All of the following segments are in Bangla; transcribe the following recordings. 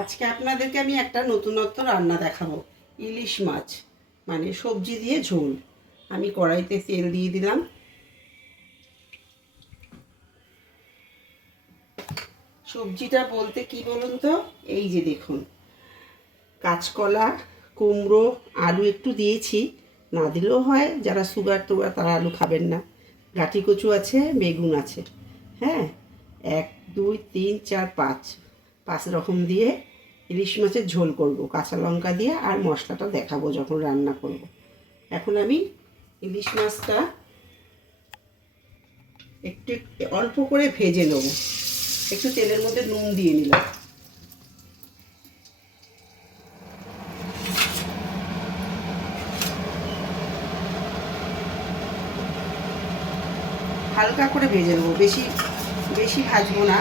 আজকে আপনাদেরকে আমি একটা নতুনত্ব রান্না দেখাবো। ইলিশ মাছ মানে সবজি দিয়ে ঝোল। আমি কড়াইতে তেল দিয়ে দিলাম। সবজিটা বলতে কি বলুন তো? এই যে দেখুন, কাঁচকলা, কুমড়ো, আলু একটু দিয়েছি। না দিলেও হয়, যারা সুগার টুগার তারা আলু খাবেন না। গাঠি কচু আছে, বেগুন আছে। হ্যাঁ এক, দুই, তিন, চার, পাঁচ। পাঁচ রকম দিয়ে ইলিশ মাছের ঝোল করব, কাঁচা লঙ্কা দিয়ে আর মশলাটা দেখাবো যখন রান্না করব। এখন আমি ইলিশ মাছটা একটু অল্প করে ভেজে নেব। একটু তেলের মধ্যে নুন দিয়ে নিলাম। হালকা করে ভেজে নেব, বেশি বেশি ভাজবো না।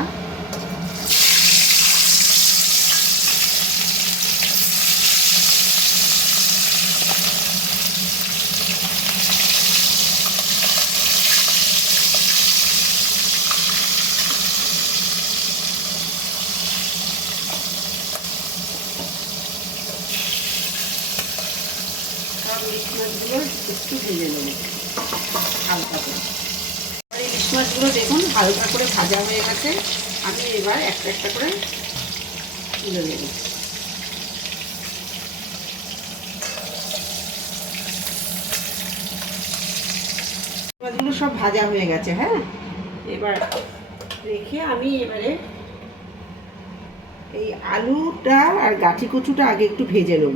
ইলিশ মাছগুলো একটু ভেজে নেব হালকা করে আর ইলিশ মাছগুলো দেখুন, হালকা করে ভাজা হয়ে গেছে। আমি এবার একটা একটা করে তুলে নেব। মাছগুলো সব ভাজা হয়ে গেছে হ্যাঁ? এবার রেখে আমি এবারে এই আলুটা আর গাঠি কচুটা আগে একটু ভেজে নেব।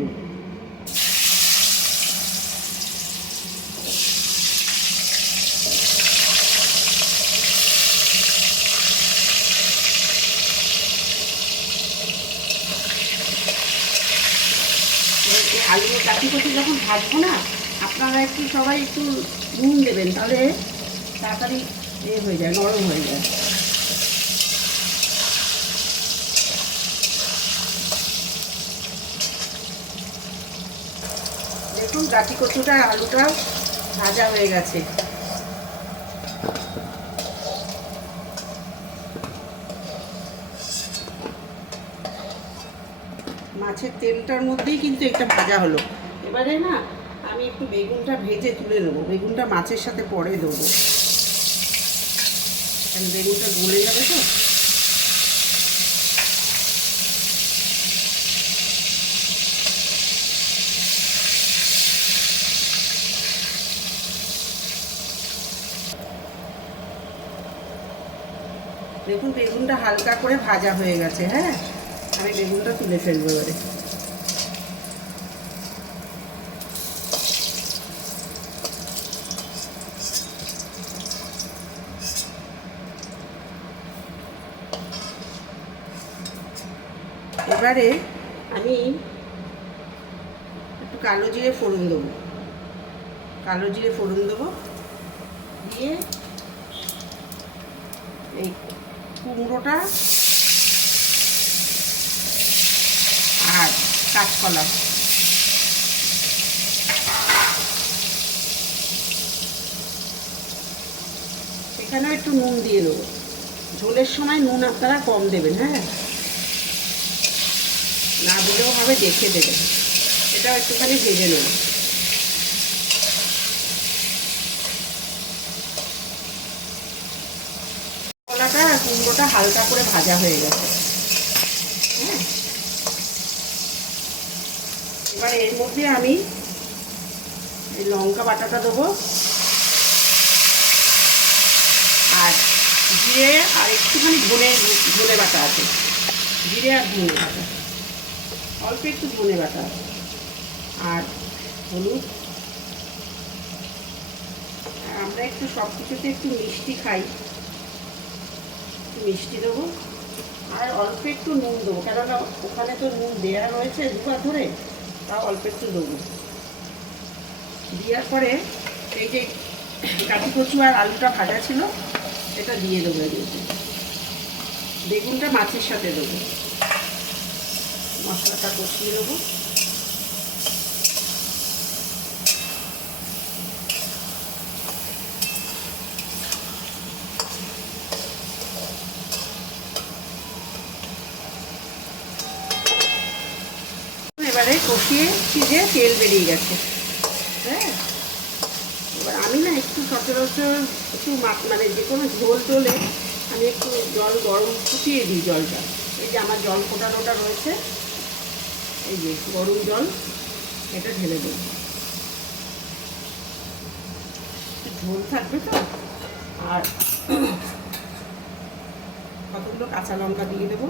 আলু কাটি কচু যখন ভাজবো না, আপনারা একটু সবাই একটু নুন দেবেন, তাহলে তাড়াতাড়ি এ হয়ে যায়, নরম হয়ে যায়। দেখুন গাঠি কচুটা আলুটা ভাজা হয়ে গেছে। মাছের তেলটার মধ্যেই কিন্তু একটা ভাজা হলো। এবারে না, আমি একটু বেগুনটা ভেজে তুলে নেব। বেগুনটা মাছের সাথে পরে দেবো। বেগুনটা গলে যাবে তো? দেখুন, বেগুনটা হালকা করে ভাজা হয়ে গেছে হ্যাঁ? আমি বেগুনটা তুলে ফেলব এবারে। এবারে আমি একটু কালো জিরে ফোড়ন দেবো। কালো জিরে ফোড়ন দেবো। দিয়ে এই কুমড়োটা আর কাঁচকলা। এখানেও একটু নুন দিয়ে দেবো। ঝোলের সময় নুন আপনারা কম দেবেন হ্যাঁ? না দিলেও হবে, দেখে দেবেন। এটাও একটুখানি ভেজে নেব। কলাটা কুমড়োটা হালকা করে ভাজা হয়ে গেছে। এবার এর মধ্যে আমি এই লঙ্কা বাটাটা দেবো। আর জিরে আর একটুখানি ধনে ধনে বাটা আছে। জিরে আর ধনে বাটা। অল্প একটু ধনে বাটা আছে। আর হলুদ। আমরা একটু সব কিছুতে একটু মিষ্টি খাই। একটু মিষ্টি দেবো। আর অল্প একটু নুন দেবো। কেননা ওখানে তো নুন দেওয়া রয়েছে দুবার ধরে। তাও অল্প একটু দেবো। দেওয়ার পরে এই যে কাঠি কচু আর আলুটা ভাজা ছিল, এটা দিয়ে দেবো এর বেগুনটা মাছের সাথে দেবো। মশলাটা কষিয়ে দেবো। এবারে কষিয়েছি যে তেল বেরিয়ে গেছে। হ্যাঁ? এবার আমি না একটু সচরাচর একটু মানে যে কোনো ঝোল টোলে আমি একটু জল গরম ফুটিয়ে দিই জলটা। এই যে আমার জল ফোটানোটা রয়েছে, এই যে গরম জল, এটা ঢেলে দেব। ঝোল থাকবে তো? আর কতগুলো কাঁচা লঙ্কা দিয়ে দেবো?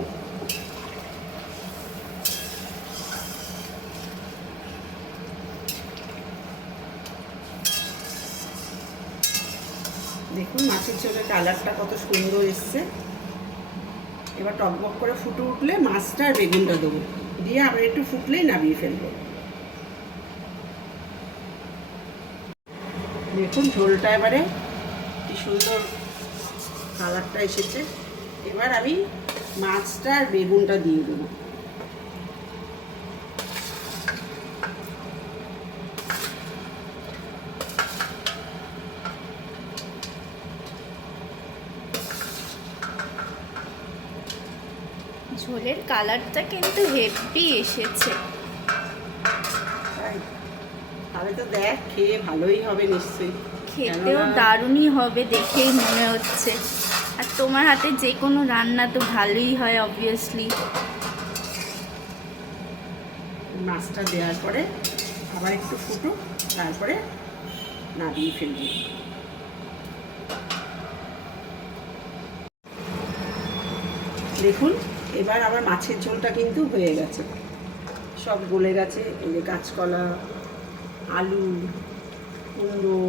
দেখুন, মাছের ঝোলের কালারটা কত সুন্দর এসছে। এবার টকবক করে ফুটে উঠলে মাছটা আর বেগুনটা দেবো। দিয়ে আবার একটু ফুটলেই নামিয়ে ফেলব। দেখুন, ঝোলটা এবারে কি সুন্দর কালারটা এসেছে। এবার আমি মাছটা আর বেগুনটা দিয়ে দেবো। ঝোলের কালারটা কিন্তু হেভি এসেছে। তাহলে তো দেখ খেয়ে ভালোই হবে নিশ্চয়ই। খেতেও দারুণই হবে দেখেই মনে হচ্ছে। আর তোমার হাতে যে কোনো রান্না তো ভালোই হয় অবভিয়াসলি মাছটা দেওয়ার পরে আবার একটু ফুটো তারপরে নামিয়ে ফেলব। দেখুন এবার আবার মাছের ঝোলটা কিন্তু হয়ে গেছে। সব গলে গেছে, এই যে কাঁচকলা আলু, কুমড়ো।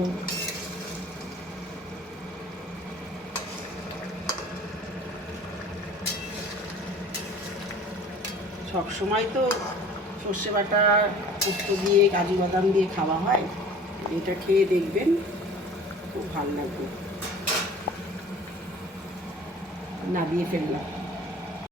সবসময় তো সর্ষে বাটা, পোস্ত দিয়ে, কাজু বাদাম দিয়ে খাওয়া হয়। এটা খেয়ে দেখবেন, খুব ভালো লাগবে। নামিয়ে ফেললাম।